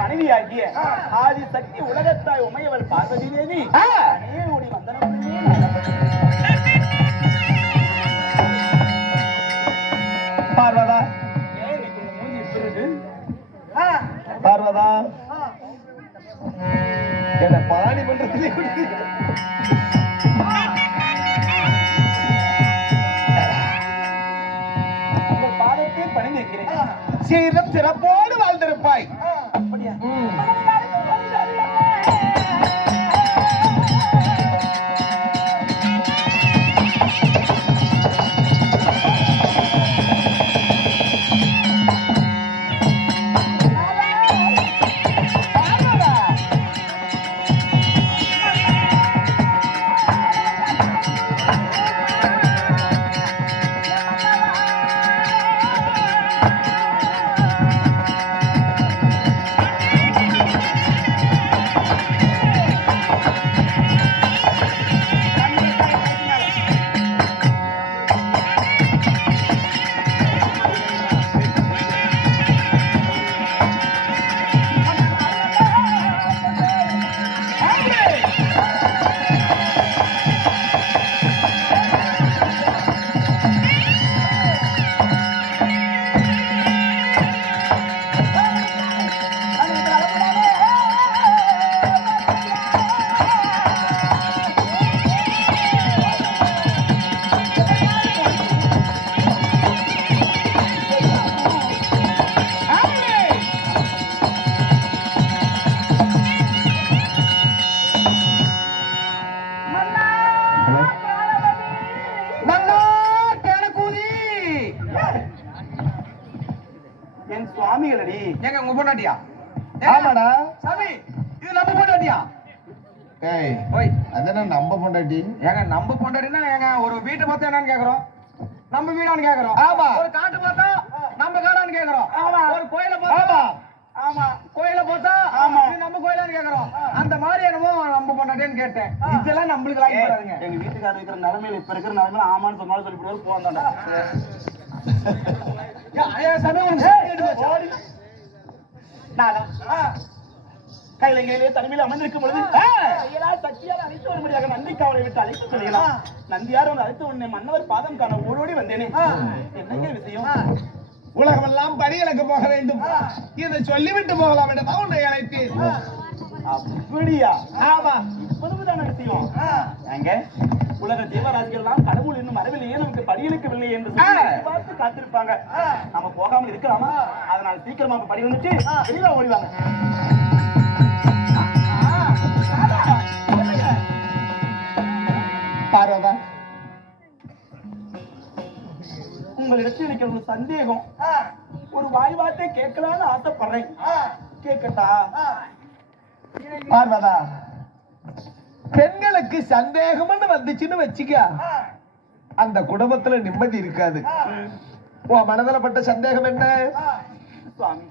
மனைவியாகிய ஆதி சக்தி உலகத்தாய் உமையவள் பார்வதி தேவி ஓடி வந்தனம் பார்வதா பார்வதா என்ன பாணிமன்றத்திலே உங்கள் பாதத்தை பணிந்திருக்கிறேன். சீரம் சிறப்போடு வாழ்ந்திருப்பாய். அப்படியா? என் சுவாமிகளடி. ஏங்க உங்க பொண்டாட்டியா? ஆமாடா சாமி, இது நம்ம பொண்டாட்டியா? ஏய் ஓய், அதென்ன நம்ம பொண்டாட்டி? ஏங்க நம்ம பொண்டாட்டினா ஏங்க ஒரு வீட்டை பார்த்தா என்னன்னு கேக்குறோம், நம்ம வீடான்னு கேக்குறோம். ஆமா. ஒரு காட்டு பார்த்தா நம்ம காடான்னு கேக்குறோம். ஆமா. ஒரு கோயிலை பார்த்தா ஆமா. கோயிலை பார்த்தா ஆமா. இது நம்ம கோயிலான்னு கேக்குறோம். அந்த மாதிரி என்னமோ நம்ம பொண்டாட்டின்னு கேட்டேன். இதெல்லாம் நம்மளுக்கு லைன் போடாதுங்க. எங்க வீட்டுக்காரர் இருக்கிற நிலைமையில இப்ப இருக்கிற நிலைமையில ஆமான்னு சொன்னாலும் சொல்லிவிடுவாரு போவாங்க. கையில கையிலே தனிமையில அமர்ந்திருக்கும் பொழுது சக்தியால் அழைத்து வரும்படியாக நந்தி காவலை விட்டு அழைத்து சொல்லிடலாம். நந்தியார் வந்து அழைத்து உடனே மன்னவர் பாதம் காண ஓடோடி வந்தேனே. என்னங்க விஷயம்? உலகமெல்லாம் பணிகளுக்கு போக வேண்டும், இதை சொல்லிவிட்டு போகலாம் என்று உன்னை அழைத்தேன். அப்படியா? ஆமா, இப்போதுதான விஷயம். எங்க உலக ஜீவராசிகள் எல்லாம் கடவுள் இன்னும் வரவில்லையே, நமக்கு படியெடுக்கவில்லை என்று பார்த்து காத்திருப்பாங்க. நம்ம போகாமல் இருக்கலாமா? அதனால சீக்கிரமா படி வந்துட்டு வெளியில ஓடிவாங்க. பார்வதா, உங்களிடத்தில் எனக்கு ஒரு சந்தேகம், ஒரு வாய் வார்த்தை கேட்கலான்னு ஆசைப்படுறேன். கேட்கட்டா? பார்வதா, பெண்களுக்கு சந்தேகம்னு வந்துச்சுன்னு வச்சுக்க, அந்த குடும்பத்துல நிம்மதி இருக்காது. உன் மனதில பட்ட சந்தேகம் என்ன? சுவாமி,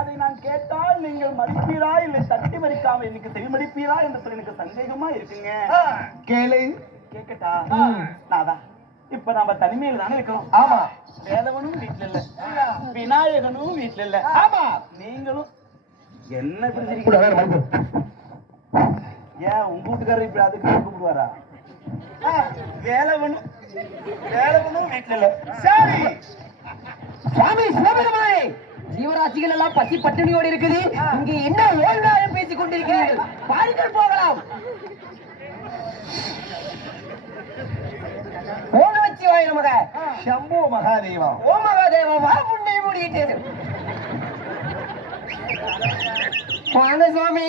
அதை நான் கேட்டால் நீங்கள் மதிப்பீரா இல்லை தட்டி மதிக்காம எனக்கு செவிமடிப்பீரா என்று சொல்லி எனக்கு சந்தேகமா இருக்குங்க. கேளு. கேட்கட்டா? நாதா, இப்ப நாம தனிமையில தானே இருக்கிறோம். ஆமா. வேலவனும் வீட்டுல இல்ல, விநாயகனும் வீட்டுல இல்ல. ஆமா. நீங்களும் என்ன ஏன் உங்க வீட்டுக்காரர் இப்படி அதுக்கு கூப்பிடுவாரா? வேலவனும் வீட்டுல இல்ல. சரி சுவாமி, சிவபெருமானே, ஜீவராசிகள் எல்லாம் பசி பட்டினியோடு இருக்குது. இங்கே என்ன ஓய்வாயம் பேசிக் கொண்டிருக்கிறீர்கள்? பாருங்கள், போகலாம். ஓம் நமச்சிவாய நமக. சம்போ மகாதேவா. ஓம் மகாதேவா. வா புண்ணை மூடிட்டது. வாங்க சுவாமி.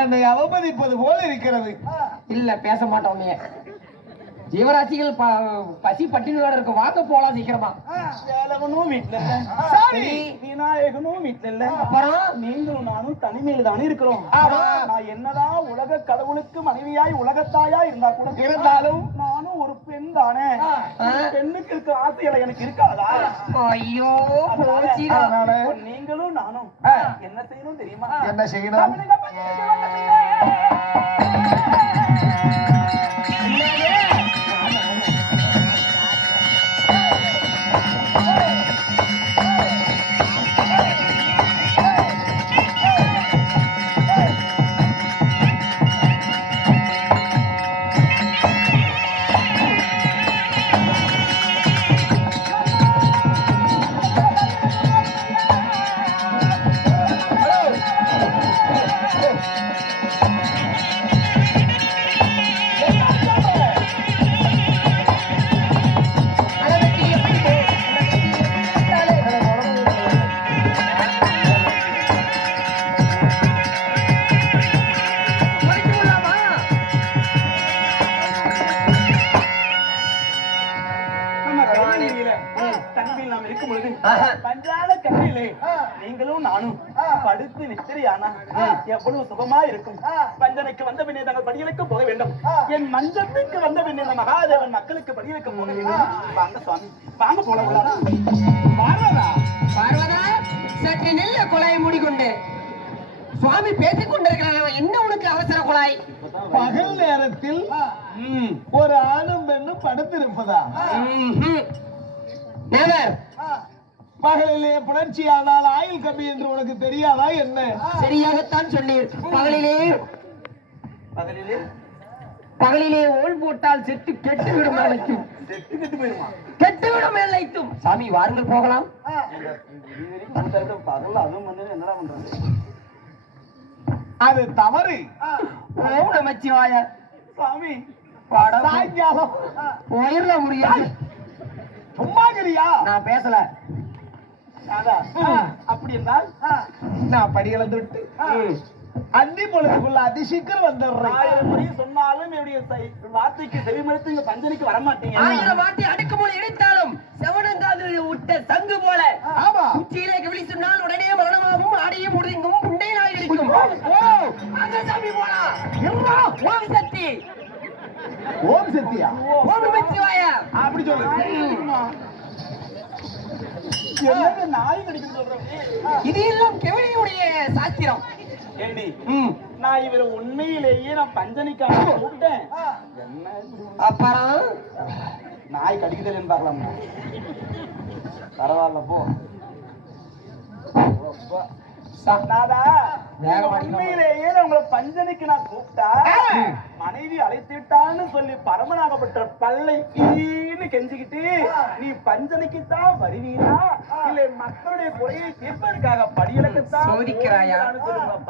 என்னை அவமதிப்பது போல இருக்கிறது. இல்ல, பேச மாட்டோம். நீ ஜீவராசிகள் பசி பட்டினியோட இருக்கு, வாங்க போலாம் சீக்கிரமா. வேலவனும் வீட்டுல இல்ல, சரி, விநாயகனும் வீட்டுல இல்ல. அப்புறம் நீங்களும் நானும் தனிமையில தானே இருக்கிறோம். நான் என்னதான் உலக கடவுளுக்கு மனைவியாய் உலகத்தாயா இருந்தா கூட இருந்தாலும் நானும் ஒரு பெண் தானே. பெண்ணுக்கு இருக்க ஆசைகளை எனக்கு இருக்காதா? ஐயோ, நீங்களும் நானும் என்ன செய்யணும் தெரியுமா? என்ன செய்யணும்? பஞ்சால கரையிலே நீங்களும் நானும் படுத்து நித்திரையானா எவ்வளவு சுகமா இருக்கும். பஞ்சனைக்கு வந்த பின்னே தங்கள் படிகளுக்கு போக வேண்டும். என் மஞ்சத்துக்கு வந்த பின்னே இந்த மகாதேவன் மக்களுக்கு படிகளுக்கு போக வேண்டும். வாங்க சுவாமி, வாங்க போல. பார்வதா, பார்வதா, சற்று நெல்ல குழாயை மூடிக்கொண்டு சுவாமி பேசிக் கொண்டிருக்கிறார். என்ன உனக்கு அவசர குழாய்? பகல் நேரத்தில் ஒரு ஆணும் பெண்ணும் படுத்திருப்பதா? பகலிலே புணர்ச்சி ஆனால் ஆயுள் கம்மி என்று உனக்கு தெரியாதா என்ன? சரியாகத்தான் சொன்னீர். பகலிலே பகலிலே ஓல் போட்டால் செட்டு கெட்டுவிடும் அழைத்தும், கெட்டு போயிருமா? கெட்டுவிடும் அழைத்தும். சாமி வாருங்கள் போகலாம். பகல் அதுவும் வந்து என்னடா பண்றது? அது தவறு. ஓம் நமச்சிவாய. சாமி சாயங்காலம் போயிடல முடியாது. சும்மாகிறியா? நான் பேசல. அப்படி என்றால் நான் படிகளை தொட்டு அந்தி பொழுதுக்குள்ள அதிசீக்கிரம் வந்துடுறேன். 1000 முறை சொன்னாலும் என்னுடைய வார்த்தைக்கு செவிமடுத்து இங்க பஞ்சனைக்கு வரமாட்டீங்க. 1000 வார்த்தை அடுக்கு போல இடித்தாலும் செவனங்காதில் விட்ட சங்கு போல. ஆமா, உச்சியிலே கவிழி சொன்னால் உடனே மரணமாகும், ஆடியும் முடிங்கும், புண்டை நாய் கிடைக்கும். ஓ அங்க சாமி போலா. ஓம் சக்தி, ஓம் சக்தியா? ஓம் நமச்சிவாய. அப்படி சொல்லு. என்னங்க நாய் கடிக்குன்னு சொல்றேன். இது எல்லாம் கெவிலியுடைய சாஸ்திரம். ஏண்டி, நான் இவரை உண்மையிலேயே நான் பஞ்சனைக்காக கூப்பிட்டேன். என்ன அப்புறம் நாய் கடிக்குதுன்னு பார்க்கலாமா? பரவாயில்ல போ. உண்மையிலேயே உங்களை பஞ்சனைக்கு நான் கூப்பிட்டா மனைவி அழைத்துட்டான்னு சொல்லி பரமனாகப்பட்ட பல்லை ஈன்னு கெஞ்சிக்கிட்டு நீ பஞ்சனைக்கு தான் வருவீரா இல்லை மக்களுடைய குறையை தீர்ப்பதற்காக படியலுக்குத்தான் சோதிக்கிறாயா?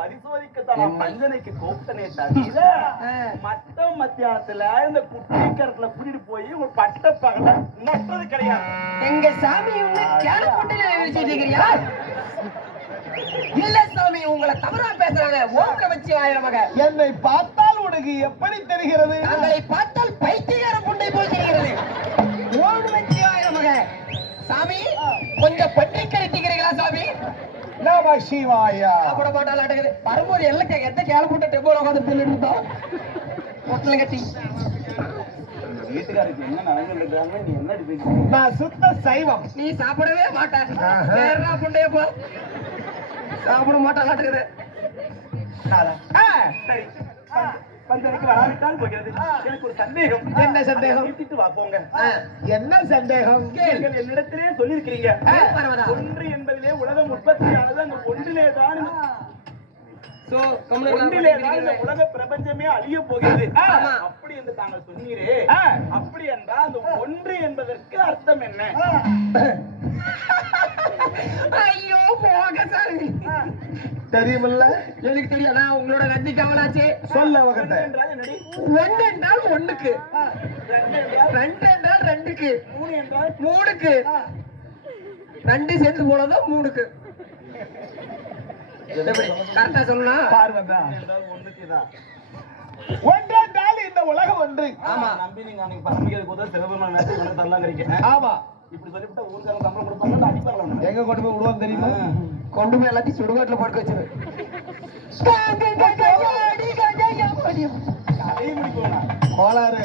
பரிசோதிக்கத்தான் நான் பஞ்சனைக்கு கூப்பிட்டனே தவிர மட்டம் மத்தியானத்துல இந்த குட்டிக்கரத்துல கூட்டிட்டு போய் உங்க பட்ட பகல நட்டது கிடையாது. எங்க சாமி வச்சிருக்கிறியா? இல்ல சாமி, உங்களை தவறா பேசுறாங்க. ஓம் நமச்சிவாய நமக. என்னை பார்த்தால் உனக்கு எப்படி தெரிகிறது? தங்களை பார்த்தால் பைத்தியக்கார புண்டை போல் தெரிகிறது. ஓம் நமச்சிவாய நமக. சாமி கொஞ்சம் பற்றி கழிக்கிறீங்களா சாமி? நம சிவாயா. சாப்பிட மாட்டால் அடங்குது. வரும்போது எல்லாம் எந்த கேள போட்ட டெம்போல உட்காந்து பிள்ளைங்க பொட்டலை கட்டி வீட்டுக்காருக்கு என்ன நடந்துருக்காங்க? நீ என்ன அடிப்பீங்க? நான் சுத்த சைவம். நீ சாப்பிடவே மாட்டேன். புண்டைய போ சாப்பிட மாட்டாங்க. சரி, பஞ்சனைக்கு வராவிட்டால் போகிறது. எனக்கு ஒரு சந்தேகம். என்ன சந்தேகம்? வீட்டுக்கு வா போங்க. என்ன சந்தேகம்? நீங்கள் என்னிடத்திலே சொல்லியிருக்கிறீங்க, ஒன்று என்பதிலே உலகம் உற்பத்தியானது அந்த ஒன்றிலே தான் உலக பிரபஞ்சமே அழிய போகிறது. அப்படி என்று தாங்கள் சொன்னீரே, அப்படி என்றால் அந்த ஒன்று என்பதற்கு அர்த்தம் என்ன? ஐயோ போக சாமி, தெரியுமில்ல? எனக்கு தெரியும். நான் உங்களோட நன்றி கவலாச்சு. சொல்ல வகத்தை. ஒன்று என்றால் ஒண்ணுக்கு, ரெண்டு என்றால் ரெண்டுக்கு, மூணு என்றால் மூணுக்கு, ரெண்டு சேர்த்து போனதான் மூணுக்கு. கரெக்டா சொன்னா பார்வதா ஒன்றால் இந்த உலகம் ஒன்று. ஆமா, நம்பி நீங்க அன்னைக்கு பரமிக்கிறதுக்கு உதவ சிவபெருமான் நேரத்தை இவனை தரலாம் கிடைக்கிறேன். ஆமா, இப்படி சொல்லிவிட்டா ஊருக்காரங்க சம்பளம் கொடுப்பாங்க, அடிப்பாங்க. எங்க கொண்டு போய் விடுவோம் தெரியுமா? கொண்டு போய் எல்லாத்தையும் சுடுகாட்டுல படுக்க வச்சிரு. அதையும் முடிக்கணும். கோளாறு.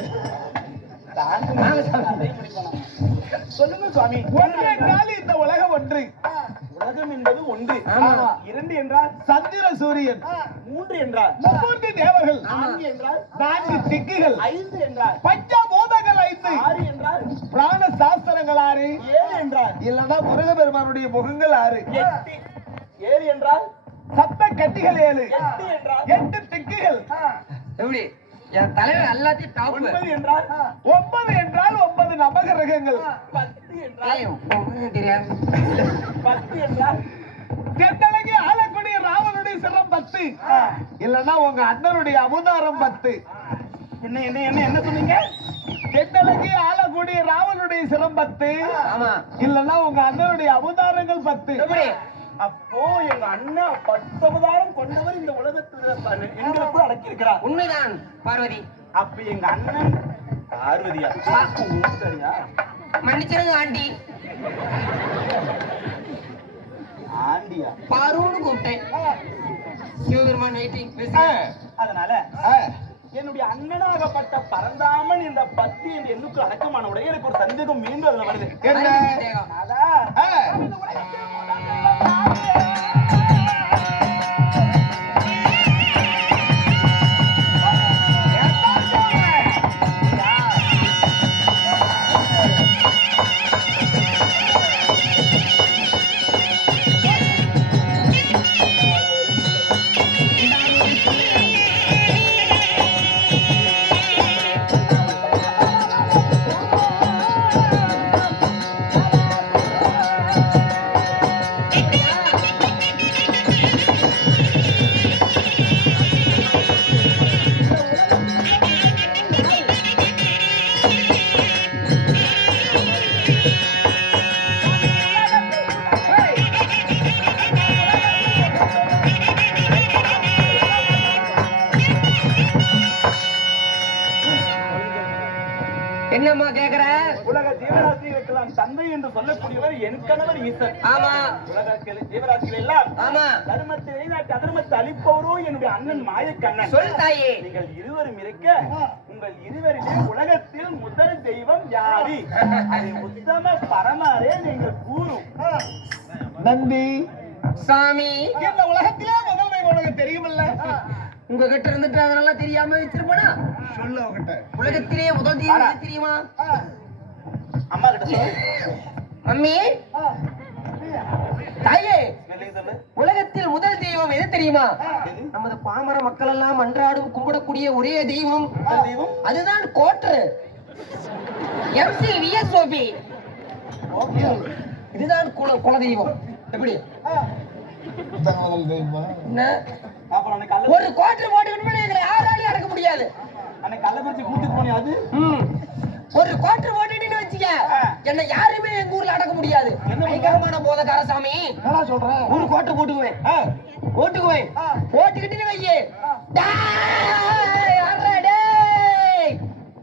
சொல்லுங்க சுவாமி. ஒன்றால் இந்த உலகம் ஒன்று. உலகம் என்பது ஒன்று. இரண்டு என்றால் சந்திர சூரியன். மூன்று என்றால் மும்மூர்த்தி தேவர்கள். நான்கு என்றால் 4 திக்குகள். 5 என்றால் பஞ்சபூதங்கள் 5. 6 என்றால் பிராண சாஸ்திரங்கள் 6. 7 என்றால் இல்லனா முருகபெருமானுடைய முகங்கள் 6. 8. 7 என்றால் சப்த கட்டிகள் 7. 8 என்றால் 8 திக்குகள். எப்படி என் தலைவர் எல்லாத்தையும் டாப். 9 என்றால் 9 என்றால் 9 நவகிரகங்கள். 10 என்றால் தெரியாது. 10 என்றால் தென்னலகி ஆளக்கூடிய ராவனுடைய சிரம் 10. இல்லனா உங்க அண்ணனுடைய அவதாரம் 10. என்ன என்ன என்ன என்ன சொன்னீங்க? தென்னலகி ஆளக்கூடிய ராவனுடைய சிரம் 10. ஆமா, இல்லனா உங்க அண்ணனுடைய அவதாரங்கள் 10. எப்படி? அப்போ எங்க அண்ணா 10 அவதாரம் கொண்டவர் இந்த உலகத்தில் எங்களுக்குள் அடக்கி இருக்கிறார். உண்மைதான் பார்வதி. அப்ப எங்க அண்ணன் பார்வதியா? சரியா? மன்னிச்சிருங்க ஆண்டி. கூப்பிட்டியா? பாருன்னு கூப்பிட்டேன். சிவபெருமான் வெயிட்டிங். அதனால என்னுடைய அண்ணனாகப்பட்ட பரந்தாமன் இந்த பத்தி என்று எண்ணுக்கு அடக்கமான உடைய எனக்கு ஒரு சந்தேகம் மீண்டும் அதுல வருது. அதான் என்னம்மா கேக்குற? உலக ஜீவராசிகளுக்கெல்லாம் தந்தை என்று சொல்லக்கூடியவர் என் கணவர் ஈசன். ஆமா. உலக ஜீவராசிகள் எல்லாம் ஆமா. தர்மத்தை நிலைநாட்டி அதர்மத்தை அழிப்பவரோ என்னுடைய அண்ணன் மாயக்கண்ணன். சொல் தாயே. நீங்கள் இருவரும் இருக்க உங்கள் இருவரிலே உலகத்தில் முதல் தெய்வம் யாரு? அதை உத்தம பரமாரே நீங்கள் கூறும். நந்தி சாமி, இந்த உலகத்திலே முதல் தெய்வம் உனக்கு தெரியுமில்ல? உங்ககிட்ட இருந்துட்டு அதனால தெரியாம வச்சிருப்பனா? சொல்லு அவகிட்ட. உலகத்திலே முதல் தெய்வம் எது தெரியுமா? அம்மா கிட்ட சொல்லு. மம்மி, தாயே, சொல்லுங்க சொல்லு. உலகத்தில் முதல் தெய்வம் எது தெரியுமா? நமது பாமர மக்கள் எல்லாம் அன்றாடும் கும்பிடக்கூடிய ஒரே தெய்வம் தெய்வம் அதுதான் கோட்ரு. MCVSOP. இதுதான் குல தெய்வம். எப்படி முதல் தெய்வமா? என்ன? அப்புறம் அன்னைக்கு ஒரு கோட்ரு போட்டுக்கணும்னு எங்களை யாராலையும் அடக்க முடியாது. அன்னைக்கு கள்ளக்குறிச்சி கூட்டிட்டு போனே அது ஒரு கோட்ரு போட்டுன்னு வச்சுக்க, என்ன யாருமே எங்க ஊர்ல அடக்க முடியாது. பயங்கரமான போதக்கார சாமி. நல்லா சொல்றேன். ஒரு கோட்டை போட்டுக்குவேன். போட்டுக்கிட்டு வையே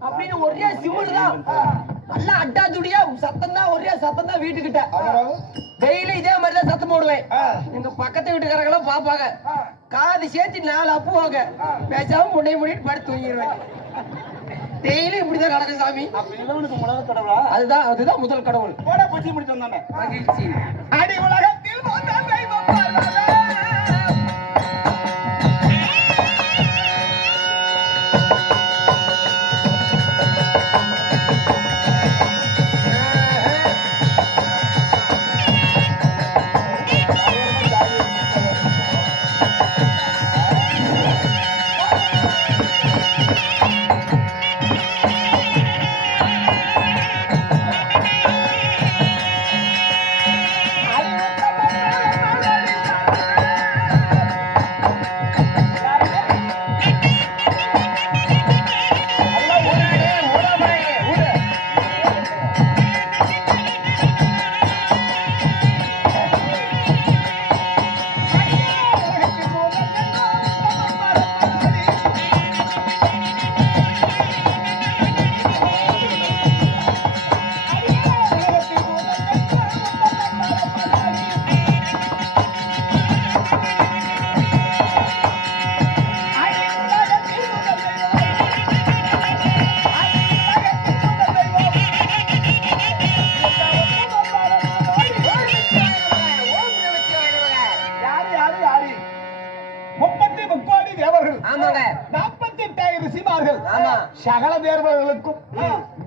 அப்படின்னு ஒரே சிமுல் தான். நல்லா அட்டா துடியா சத்தம் தான், ஒரே சத்தம் தான். வீட்டுக்கிட்ட டெய்லி இதே மாதிரி தான் சத்தம் போடுவேன். எங்க பக்கத்து வீட்டுக்காரங்களும் பாப்பாங்க. காது சேர்த்து 4 அப்புவாங்க. பேசாம முன்னே முடிட்டு படுத்து தூங்கிடுவேன். டெய்லி இப்படிதான் நடக்கும் சாமி. அதுதான் முதல் கடவுள். மகிழ்ச்சி. அடி உலகத்தில் முதல் தெய்வம் பரமே. சகல தேவர்களுக்கும்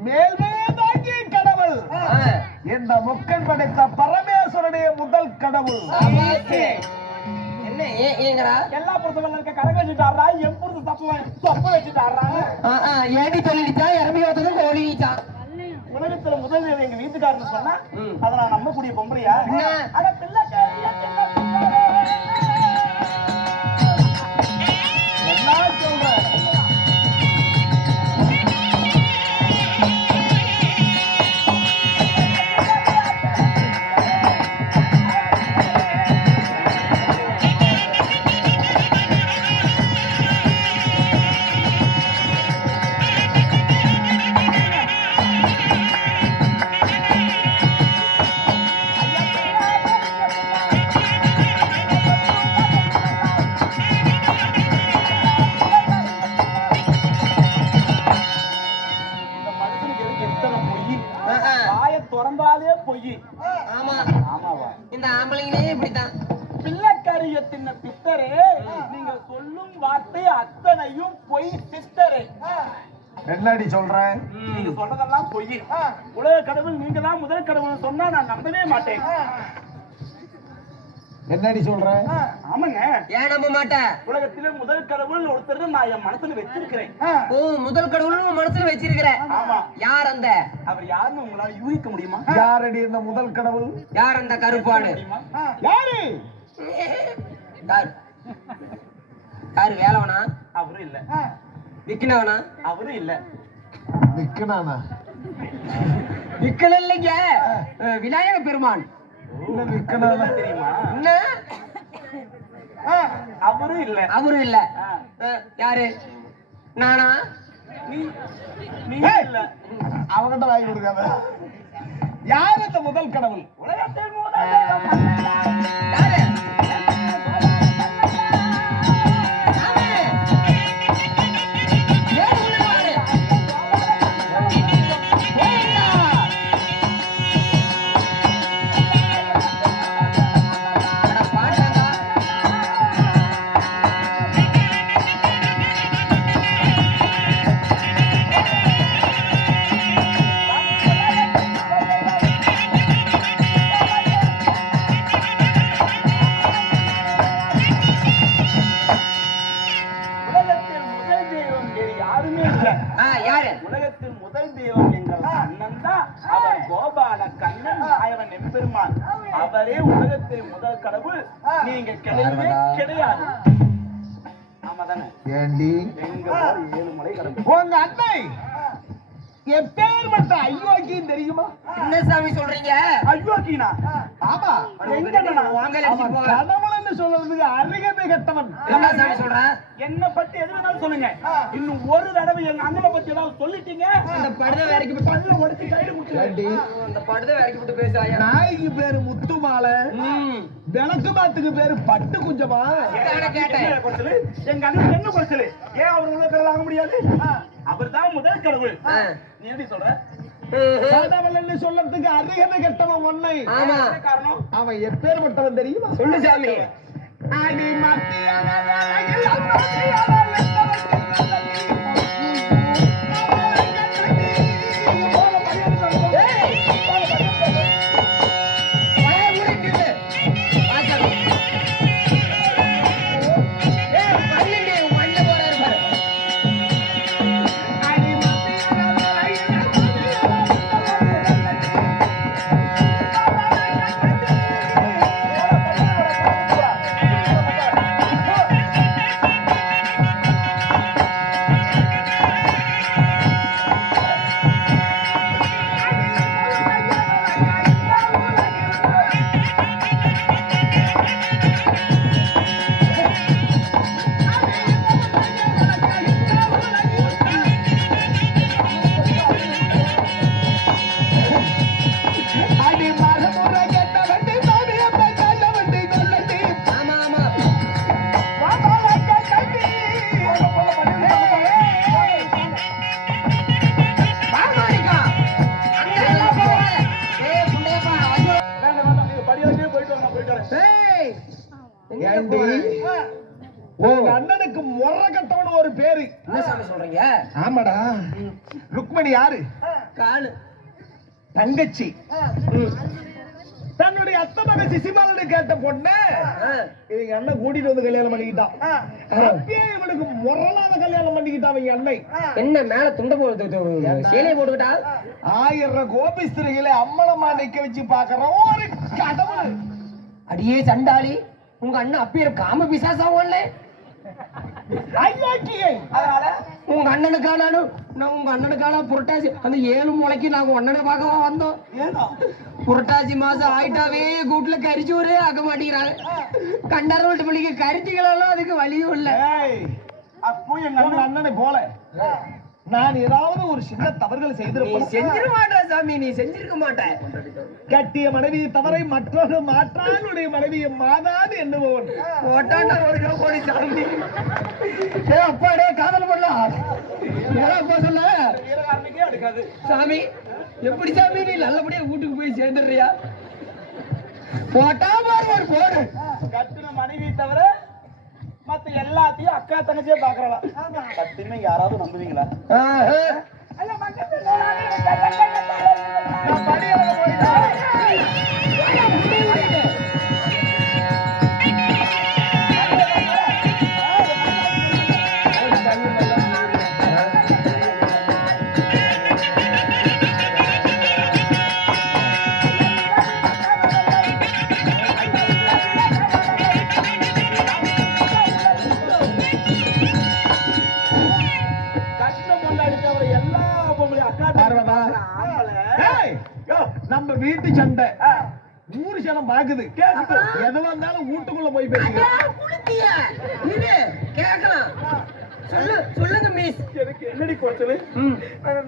மேல்மையாகிய கடவுள் இந்த முக்கன் படைத்த பரமேஸ்வரனுடைய முதல் கடவுள். என்ன ஏங்கடா? எல்லா புருஷங்களும் இருக்க கரக வச்சுட்டாரா, எம் புருஷ தப்ப வச்சுட்டாரா? ஏடி சொல்லிடுச்சா, இறம்பி வந்ததும் ஓடிச்சான். உலகத்துல முதல் எங்க வீட்டுக்காரன்னு சொன்னா அதை நான் நம்பக்கூடிய பொம்பளையா? அட பிள்ளை பொம்பளைங்களே இப்படித்தான். பிள்ளைக்கரிய தின்ன பித்தரே, நீங்க சொல்லும் வார்த்தை அத்தனையும் பொய் சித்தரே. என்னடி சொல்றேன்? நீங்க சொல்றதெல்லாம் பொய். உலக கடவுள் நீங்க தான் முதல் கடவுள் சொன்னா நான் நம்பவே மாட்டேன். என்னடி சொல்றேன்? ஆமாங்க, ஏன் நம்ப மாட்டேன்? உலகத்திலே முதல் கடவுள் ஒருத்தர் நான் என் மனசுல வச்சிருக்கிறேன். ஓ, முதல் கடவுள் உன் மனசுல வச்சிருக்கிற. ஆமா. யார் அந்த? அவர் யாருன்னு உங்களால யூகிக்க முடியுமா? யாரடி இந்த முதல் கடவுள்? யார் அந்த கருப்பாடு? முடியுமா? யாரு? யார்? யாரு? வேலவனா? அவரும் இல்ல. விக்கினவனா? அவரும் இல்ல. நிக்கனானா? விக்கல இல்லைங்க, விநாயக பெருமான். இல்ல நிக்கனானா தெரியுமா? என்ன? அவரும் இல்ல. அவரும் இல்ல. யாரு? நானா? நீ இல்ல. அவங்கிட்ட வாங்கி கொடுக்காத. யார் இந்த முதல் கடவுள்? உலகத்தில் முதல் தெய்வம் யாரு? உலகத்தில் முதல் தெய்வம் எங்கள் அண்ணன் தான். அவர் கோபால கண்ணன் நாயவன் எம்பெருமான். அவரே உலகத்தில் முதல் கடவுள். நீங்க கிடையவே கிடையாது. ஆமா தானே? ஏண்டி எங்க 7 மலை கடவுள். உங்க அன்னை எப்பேற்பட்ட அயோக்கியம் தெரியுமா? என்ன சாமி சொல்றீங்க? அயோக்கியனா? ஆமா. எங்கண்ணா? வாங்க அவன் கடவுள்னு சொல்றதுக்கு அருகதை கெட்டவன். என்ன சாமி சொல்ற? என்ன பத்தி எது வேணாலும் சொல்லுங்க. இன்னும் ஒரு தடவை எங்க அண்ணனை பத்தி ஏதாவது சொல்லிட்டீங்க, அந்த படுதை வேலைக்கு போட்டு பல்ல உடைச்சு கையில ஏண்டி? குடுத்து. அந்த படுதை வேலைக்கு போட்டு பேசாயா? நாய்க்கு பேரு முத்துமாலை, விளக்கு மாத்துக்கு பேரு பட்டு குஞ்சமா. கேட்டேன். எங்க அண்ணன் என்ன குறைச்சல்? ஏன் அவர் உள்ள கடவுள் ஆக முடியாது? அவர் தான் முதல் கடவுள். நீ எப்படி சொல்ற? கடவுள்னு சொல்றதுக்கு அருகதை கெட்டவன் ஒன்னை. ஆமா. என்ன காரணம்? அவன் எப்பேற்பட்டவன் தெரியுமா? சொல்லு சாமி. அடி மத்தியான வேளையில் அம்மாதியான வெட்டவன் உங்க அண்ணனுக்கு முறை கட்டவன் ஒரு பேரு. என்ன சாமி சொல்றீங்க? ஆமாடா. ருக்மணி யாரு? காலு தங்கச்சி. தன்னுடைய அத்தை மக சிசிமாலு கேட்ட பொண்ணு இவங்க அண்ணன் கூட்டிட்டு வந்து கல்யாணம் பண்ணிக்கிட்டான். அப்பயே இவனுக்கு முரளாத கல்யாணம் பண்ணிக்கிட்டான் அவங்க அண்ணை. என்ன மேல துண்ட போட்டு சேலையை போட்டுக்கிட்டா? 1000 கோபிஸ்திரிகளை அம்மனமா நிக்க வச்சு பாக்குற ஒரு கடவுள். அடியே சண்டாளி, உங்க அண்ணன் அப்பீர காம பிசாசாவல்ல. ஐயாக்கியே. அதனால உங்க அண்ணனுக்கானாலும் நான் உங்க அண்ணனுக்கான புரட்டாசி அந்த 7 முளைக்கு நாங்க அண்ணனை பார்க்கவா வந்தோம். ஏன்னா புரட்டாசி மாசம் ஆயிட்டாவே கூட்டுல கரிச்சோரே ஆக மாட்டேங்கிறாங்க. கண்டார வீட்டு பிள்ளைக்கு கரிச்சிகளெல்லாம் அதுக்கு வழியும் இல்ல. அப்போ எங்க அண்ணனை போல நான் ஏதாவது ஒரு சின்ன தவறுகள் செய்திருப்பேன். செஞ்சிட மாட்டா சாமி, நீ செஞ்சிருக்க மாட்ட. கட்டிய மனைவி தவறை மற்றொரு மாற்றானுடைய மனைவியை மாதாது என்னுவோன். ஒட்டாண்டா ஒரு கோடி சாமி. அப்பாடே காதல் பண்ணலாம் சொல்ல எடுக்காது சாமி. எப்படி சாமி நீ நல்லபடியா வீட்டுக்கு போய் சேர்ந்துடுறியா? போட்டா பாரு ஒரு போடு. கட்டுன மனைவி தவிர மத்த எல்லாத்தையும் அக்கா தங்கச்சியே பாக்குறவா. சத்தியமே யாராவது நம்புவீங்களா? நான் படியளவு போயிட்டேன். நம்ம வீட்டு சண்டை ஊரு சனம் பாக்குது. எது வந்தாலும் வீட்டுக்குள்ள போய் பேசுங்க. சொல்லுங்க மிஸ். எனக்கு என்னடி குறைச்சலு?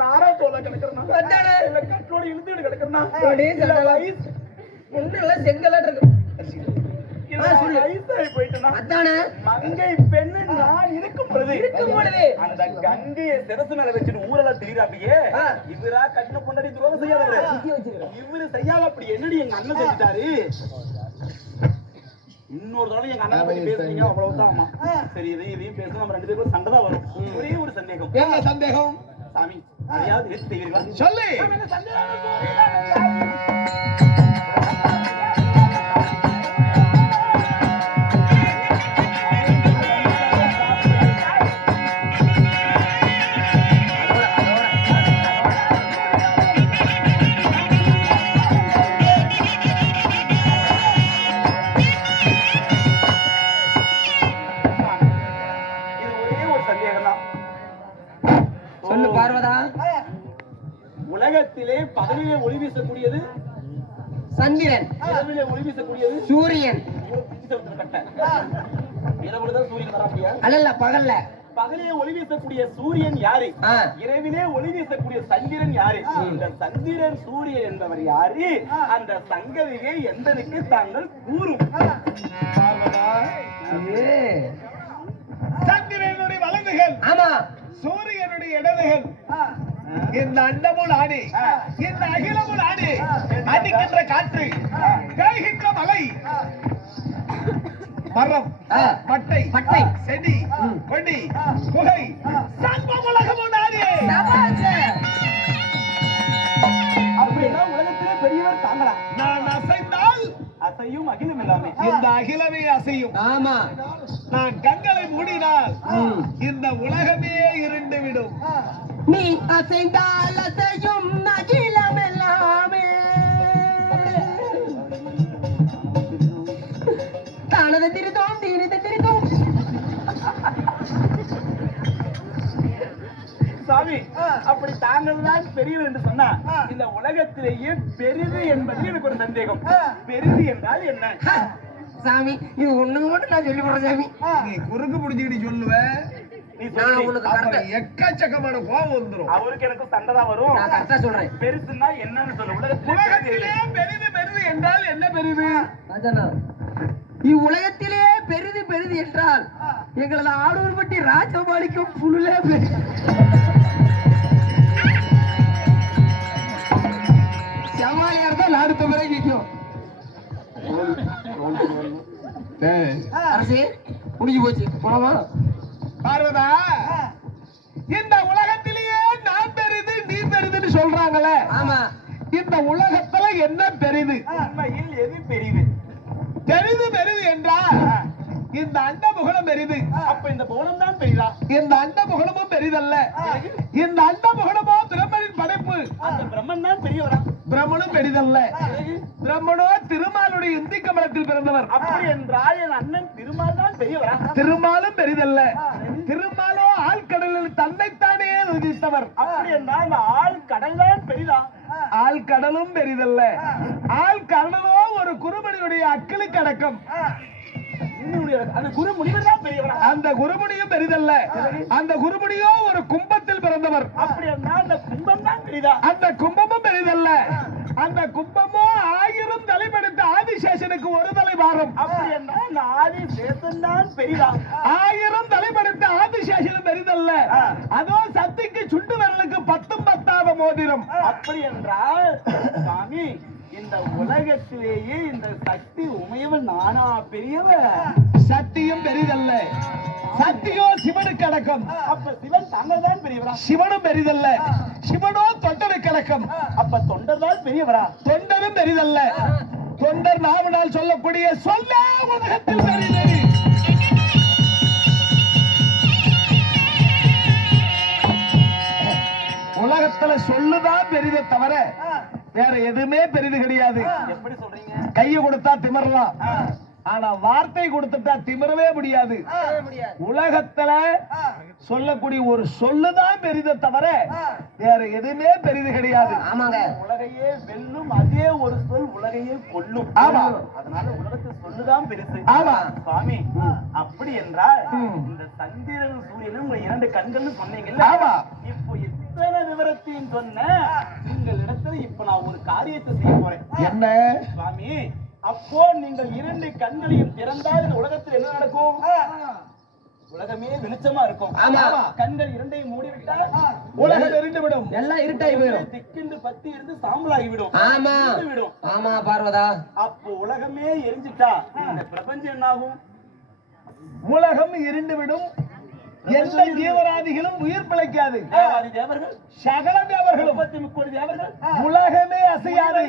நாரா தோலை கிடக்குறேன்னா இல்ல கட்டோட இழுத்துட்டு கிடக்குறேன்னா ஒண்ணு செங்கலா இருக்கு. மங்கை பெண்ணு நான் இருக்கும் பொழுது அந்த கங்கையை சிரசு மேல வச்சுட்டு ஊரெல்லாம் திரிறாப்பியே. இவரா கட்டின பொண்டாடி துரோகம் செய்யாதவரு. இவரு செய்யாத அப்படி என்னடி எங்க அண்ணன் செஞ்சுட்டாரு. இன்னொரு தடவை எங்க அண்ணனை பத்தி பேசுறீங்க அவ்வளவுதான். ஆமா சரி, இதையும் பேசணும். நம்ம 2 பேருக்கும் சண்டை தான் வரும். ஒரே ஒரு சந்தேகம். என்ன சந்தேகம்? சாமி அதையாவது எடுத்து செய்வீங்களா? சொல்லு. சொல்லு பார்வதா. உலகத்திலே பகலிலே ஒளி வீசக்கூடியது சந்திரன், இரவிலே ஒளி வீசக்கூடியது சூரியன். இரவுலதான் சூரியன் வராப்பியா? அல்ல பகல்ல. பகலிலே ஒளி வீசக்கூடிய சூரியன் யாரு? இரவிலே ஒளி வீசக்கூடிய சந்திரன் யாரு? இந்த சந்திரன் சூரியன் என்பவர் யாரு? அந்த சங்கதியை எந்தனுக்கு தாங்கள் கூறும். சந்திரனுடைய வலதுகள், ஆமா, சூரியனுடைய இடதுகள். இந்த அண்டமுள் ஆணி, இந்த அகிலமுள் ஆணி, அடிக்கின்ற காற்று, காய்கின்ற மலை, மரம், பட்டை, செடி, கொடி, புகை, சர்வ உலகமும் ஆணி. அப்படின்னா உலகத்திலே பெரியவர் தாங்களா? நான் அசைந்தால் அசையும் அகிலம் எல்லாமே. இந்த அகிலமே அசையும். ஆமா. நான் கண்களை மூடினால் இந்த உலகமே இருண்டு விடும். நீ அசைந்தால் அசையும் அகிலம் எல்லாமே. தானத திருத்தோம் தீனித திருத்தோம். சாமி அப்படி தாங்கள் தான் பெரியவர் என்று சொன்னா இந்த உலகத்திலேயே பெரிது என்பது எனக்கு ஒரு சந்தேகம். பெரிது என்றால் என்ன? சாமி இது ஒண்ணுங்க மட்டும் நான் சொல்லி போறேன் சாமி. நீ குறுக்கு பிடிச்சிக்கிட்டு சொல்லுவ, நான் உனக்கு அப்புறம் எக்கச்சக்கமான கோபம் வந்துரும். அவருக்கு எனக்கு சண்டை தான் வரும். நான் கரெக்டா சொல்றேன். பெருசுன்னா என்னன்னு சொல்லு. உலகத்திலே பெரிது பெரிது என்றால் என்ன பெரிது? அதானா இவ்வுலகத்திலே பெரிது பெரிது என்றால் எங்களது ஆடூர்பட்டி ராஜபாலிக்கும் புல்லே பெரிது. செவ்வாழையார் தான் நாடு முறை நிற்கும். அரசே முடிஞ்சு போச்சு, போனவா? பார்வதா, இந்த உலகத்திலேயே நான் பெரிது நீ பெரிதுன்னு சொல்றாங்களே, ஆமா, இந்த உலகத்துல என்ன பெரிது? உண்மையில் எது பெரிது? பெரிது பெரிது என்றால் இந்த அண்ட புகழும் பெரிது. அப்ப இந்த புகழும் தான் பெரிதா? இந்த அண்ட புகழமும் பெரிதல்ல. இந்த அண்ட புகழமோ பிரம்மனின் படைப்பு. அந்த பிரம்மன் தான் பெரியவரா? பிரம்மனும் பெரிதல்ல. பிரம்மனோ திருமாலுடைய இந்தி கமலத்தில் பிறந்தவர். அப்படி என்றால் என் அண்ணன் திருமால் தான் பெரியவரா? திருமாலும் பெரிதல்ல. திருமாலோ ஆழ்கடலில் தன்னைத்தானே உதித்தவர். அப்படி என்றால் இந்த ஆழ்கடல் தான் பெரிதா? ஆழ்கடலும் பெரிதல்ல. ஆழ்கடலோ ஒரு குருமணியுடைய அக்கிலுக்கு அடக்கம். அந்த குரு முனிவர் தான் பெரியவரா? அந்த குருமுனியும் பெரிதல்ல. அந்த குருமுனியோ ஒரு கும்பத்தில் பிறந்தவர். அப்படி என்றால் அந்த கும்பம் தான் பெரிதா? அந்த கும்பமும் பெரிதல்ல. அந்த கும்பமோ 1000 தலைப்படுத்த ஆதிசேஷனுக்கு ஒரு தலை பாரம். அப்படி என்றால் அந்த ஆதிசேஷன் தான் பெரிதா? 1000 தலைப்படுத்த ஆதிசேஷனும் பெரிதல்ல. அதோ சக்திக்கு சுண்டு விரலுக்கு 10 10 மோதிரம். அப்படி என்றால் சாமி இந்த உலகத்திலேயே இந்த சக்தி உமையவன் நானா பெரியவன். சத்தியம் பெரிதல்ல, சத்தியோ சிவனுக்கு அடக்கம். அப்ப சிவன் தாங்கள் தான் பெரியவரா? சிவனும் பெரிதல்ல, சிவனோ தொண்டருக்கு அடக்கம். அப்ப தொண்டர் தான் பெரியவரா? தொண்டரும் பெரிதல்ல, தொண்டர் நாவினால் சொல்லக்கூடிய சொல்ல உலகத்தில் பெரிது. உலகத்துல சொல்லுதான் பெரிதே தவிர வேற எதுவுமே பெரிது கிடையாது. எப்படி சொல்றீங்க? கையை கொடுத்தா திமறலாம், ஆனா வார்த்தை கொடுத்துட்டா திமிரவே முடியாது. உலகத்துல சொல்லக்கூடிய ஒரு சொல்லுதான் பெரிதை தவிர வேற எதுவுமே பெரிது கிடையாது. ஆமாங்க. உலகையே வெல்லும் அதே ஒரு சொல் உலகையே கொல்லும். ஆமா. அதனால உலகத்தை சொல்லுதான் பெருசு. ஆமா சுவாமி, அப்படி என்றால் இந்த சந்திரன் சூரியனும் உங்க 2 கண்கள்னு சொன்னீங்கல்ல? ஆமா. இப்போ இத்தனை விவரத்தையும் சொன்ன உங்கள் இடத்துல இப்ப நான் ஒரு காரியத்தை செய்ய போறேன். என்ன சுவாமி? அப்போ நீங்கள் 2 கண்களையும் திறந்தால் இந்த உலகத்தில் என்ன நடக்கும்? உலகமே வெளிச்சமா இருக்கும். ஆமா. கண்கள் 2ஐயும் மூடிவிட்டால் உலகம் எரிந்து விடும், எல்லாம் இருட்டாகி போயிடும். திக்கின்று பத்தி இருந்து சாம்பலாகி விடும். ஆமா விடும். ஆமா பார்வதா. அப்போ உலகமே எரிஞ்சிட்டா இந்த பிரபஞ்சம் என்ன ஆகும்? உலகம் எரிந்து விடும். எந்த ஜீவராதிகளும் உயிர் பிழைக்காது. தேவாதி தேவர்கள், சகல தேவர்களும், 33 கோடி தேவர்கள், உலகமே அசையாது.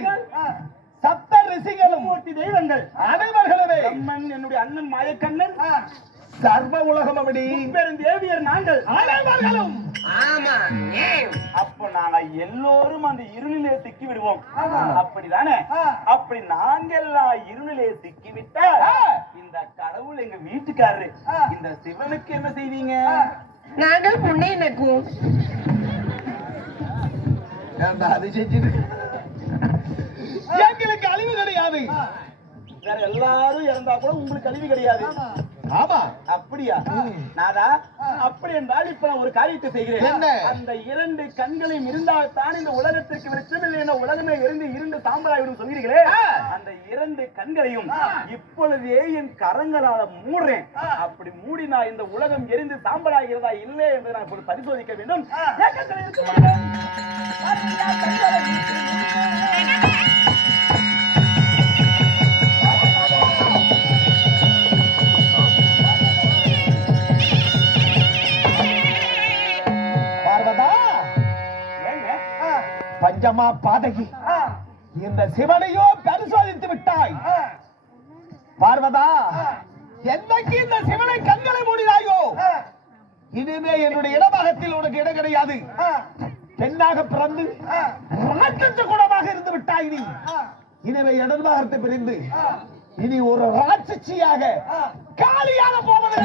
சப்த ரிஷிகளும், மூர்த்தி தெய்வங்கள் அனைவர்களுமே, அம்மன், என்னுடைய அண்ணன் மாயக்கண்ணன், சர்வ உலகம் அப்படி பெருந்தேவியர் நாங்கள் அனைவர்களும். ஆமா. அப்போ நாங்க எல்லோரும் அந்த இருளிலே சிக்கி விடுவோம். அப்படிதானே? அப்படி நாங்கெல்லாம் இருளிலே சிக்கிவிட்டா இந்த கடவுள் எங்க வீட்டுக்காரரு இந்த சிவனுக்கு என்ன செய்வீங்க? நாங்கள் புண்ணை நக்குவோம். அது செஞ்சது எங்களுக்கு அழிவு கிடையாது. வேற எல்லாரும் இறந்தா கூட உங்களுக்கு அழிவு கிடையாது. ஆமா. அப்படியா? நாதா, அப்படி என்றால் இப்ப நான் ஒரு காரியத்தை செய்கிறேன். என்ன? அந்த 2 கண்களையும் இருந்தால் தான் இந்த உலகத்திற்கு வெளிச்சம் இல்லை, உலகமே இருந்து இருண்டு சாம்பலாயிடும் சொல்கிறீர்களே, அந்த 2 கண்களையும் இப்பொழுதே என் கரங்களால மூடுறேன். அப்படி மூடினா இந்த உலகம் எரிந்து சாம்பலாகிறதா இல்லை என்று நான் இப்பொழுது பரிசோதிக்க வேண்டும். ஏக்கங்கள் இருக்குமா? பஞ்சமா பாதகி, இந்த சிவனையோ பரிசோதித்து விட்டாய். பார்வதா, என்னைக்கு இந்த சிவனை கண்களை மூடினாயோ இனிமே என்னுடைய இடபாகத்தில் உனக்கு இடம் கிடையாது. பெண்ணாக பிறந்து ராட்சச குணமாக இருந்து விட்டாய். நீ இனிமே இடபாகத்தை பிரிந்து இனி ஒரு ராட்சசியாக காலியாக போவது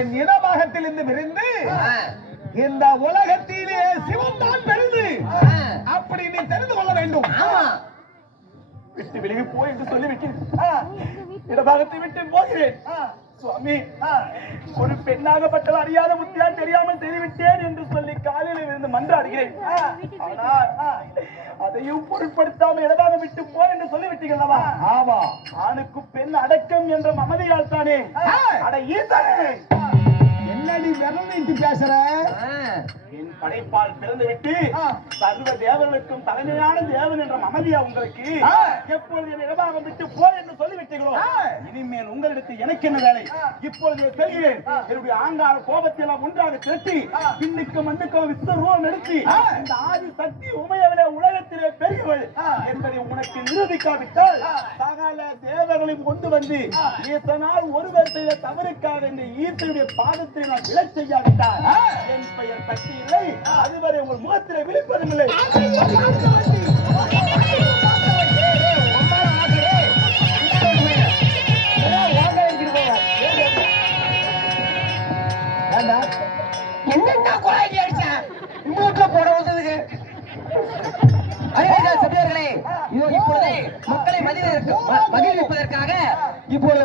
என் இடபாகத்தில் இருந்து விரிந்து இந்த உலகத்திலே சிவன் தான் பெரிது. அப்படி நீ தெரிந்து கொள்ள வேண்டும். விட்டு வெளியே போய் என்று சொல்லிவிட்டு இடபாகத்தை விட்டு போகிறேன். சுவாமி ஒரு பெண்ணாகப்பட்டவ அறியாத புத்தியால் தெரியாமல் செய்துவிட்டேன் என்று சொல்லி காலையில் இருந்து மன்றாடுகிறேன். ஆனால் அதையும் பொருட்படுத்தாமல் இடமாக விட்டு போ என்று சொல்லிவிட்டீங்களா? ஆமா, ஆணுக்கு பெண் அடக்கம் என்ற மமதையால் தானே. அட ஈசனே, என்னடி விரல் நீட்டி பேசுற? என் படைப்பால் பிறந்து விட்டு சர்வ தேவர்களுக்கும் தலைமையான தேவன் என்ற மமதியா உங்களுக்கு? எப்பொழுது என் இடமாக விட்டு போ என்று சொல்லிவிட்டீங்களோ, இனிமேல் உங்களிடத்தில் எனக்கு என்ன வேலை? இப்பொழுது செல்கிறேன். என்னுடைய ஆங்கார கோபத்தை எல்லாம் ஒன்றாக திரட்டி பின்னுக்கும் மண்ணுக்கும் விஸ்வரூபம் எடுத்து இந்த ஆதி சக்தி உமையவிட உலகத்திலே பெரியவள் என்பதை உனக்கு நிரூபிக்காவிட்டால் சகல தேவர்களையும் கொண்டு வந்து ஈசனால் ஒருவர் செய்த தவறுக்காக இந்த ஈசனுடைய பாதத்தை நான் விலச் செய்யாவிட்டால் என் பெயர் சக்தி இல்லை, அதுவரை உங்கள் முகத்திலே விழிப்பதும் இல்லை. என்னென்ன குழாய்க்கு அடிச்சேன் வீட்டுல போட வந்ததுக்கு. சபையர்களே, இப்பொழுது மக்களை மகிழ்விப்பதற்காக இப்பொழுது